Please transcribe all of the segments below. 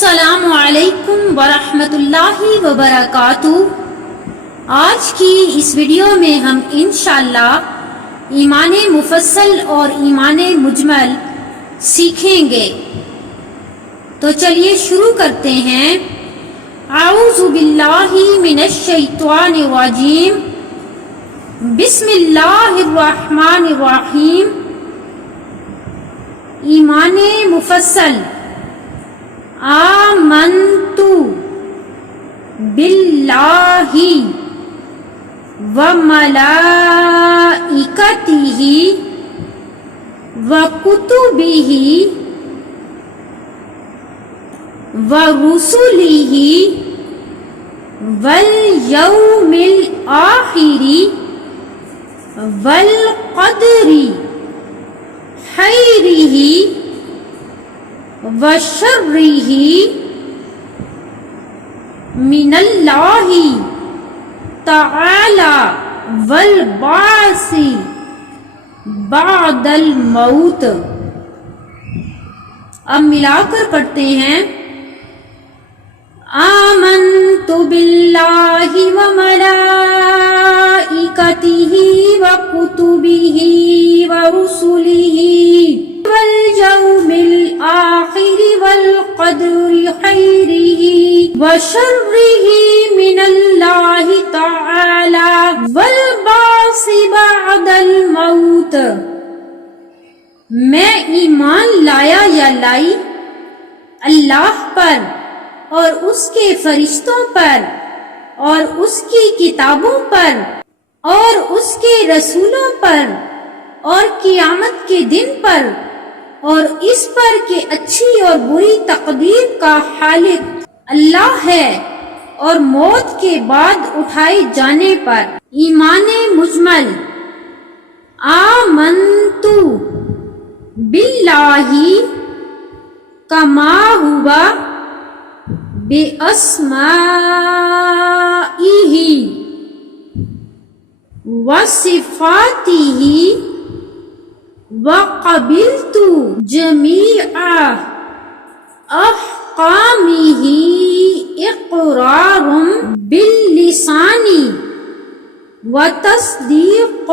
السلام علیکم ورحمۃ اللہ وبرکاتہ۔ آج کی اس ویڈیو میں ہم انشاءاللہ ایمان مفصل اور ایمان مجمل سیکھیں گے، تو چلیے شروع کرتے ہیں۔ اعوذ باللہ من الشیطان الرجیم، بسم اللہ الرحمن الرحیم۔ ایمان مفصل۔ آمنت باللہ وملائکتہ وکتبہ ورسلہ والیوم الآخر والقدر خیرہ وشرہ من اللہ تعالی والبعث بعد الموت۔ اب ملا کر پڑھتے ہیں۔ آمنت باللہ وملائکتہ وکتبہ ورسلہ والیوم الآخر والقدر خیرہ وشرہ من اللہ تعالی والبعث بعد الموت۔ میں ایمان لایا یا لائی اللہ پر اور اس کے فرشتوں پر اور اس کی کتابوں پر اور اس کے رسولوں پر اور قیامت کے دن پر اور اس پر کہ اچھی اور بری تقدیر کا خالق اللہ ہے اور موت کے بعد اٹھائے جانے پر۔ ایمان مجمل۔ آمنت باللہ کما ہوا بِأَسْمَائِهِ وَصِفَاتِهِ وَقَبِلْتُ جَمِيعَ أَحْكَامِهِ إِقْرَارٌ بِاللِّسَانِ وَتَصْدِيقٌ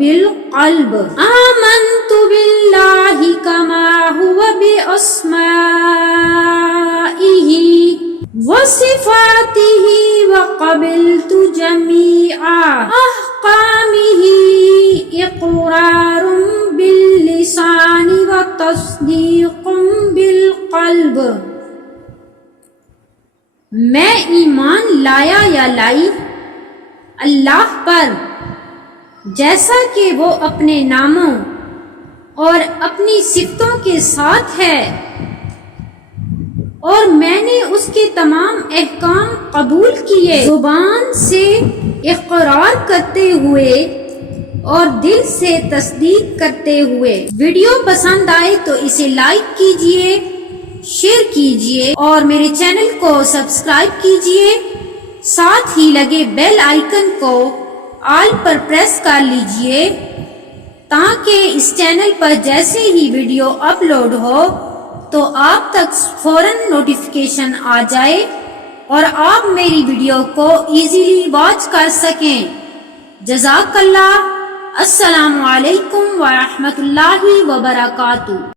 بِالْقَلْبِ۔ آمَنْتُ بِاللَّهِ كَمَا هُوَ بِأَسْمَائِهِ وَصِفَاتِهِ وَقَبِلْتُ جَمِيعَ أَحْكَامِهِ إِقْرَارٌ بِاللِّسَانِ وَتَصْدِيقٌ بِالْقَلْبِ۔ میں ایمان لایا یا لائی اللہ پر جیسا کہ وہ اپنے ناموں اور اپنی صفتوں کے ساتھ ہے، اور میں نے اس کے تمام احکام قبول کیے، زبان سے اقرار کرتے ہوئے اور دل سے تصدیق کرتے ہوئے۔ ویڈیو پسند آئے تو اسے لائک کیجئے، شیئر کیجئے اور میرے چینل کو سبسکرائب کیجئے، ساتھ ہی لگے بیل آئیکن کو آل پر پریس کر لیجئے تاکہ اس چینل پر جیسے ہی ویڈیو اپلوڈ ہو تو آپ تک فوراً نوٹیفیکیشن آ جائے اور آپ میری ویڈیو کو ایزیلی واچ کر سکیں۔ جزاک اللہ۔ السلام علیکم ورحمۃ اللہ وبرکاتہ۔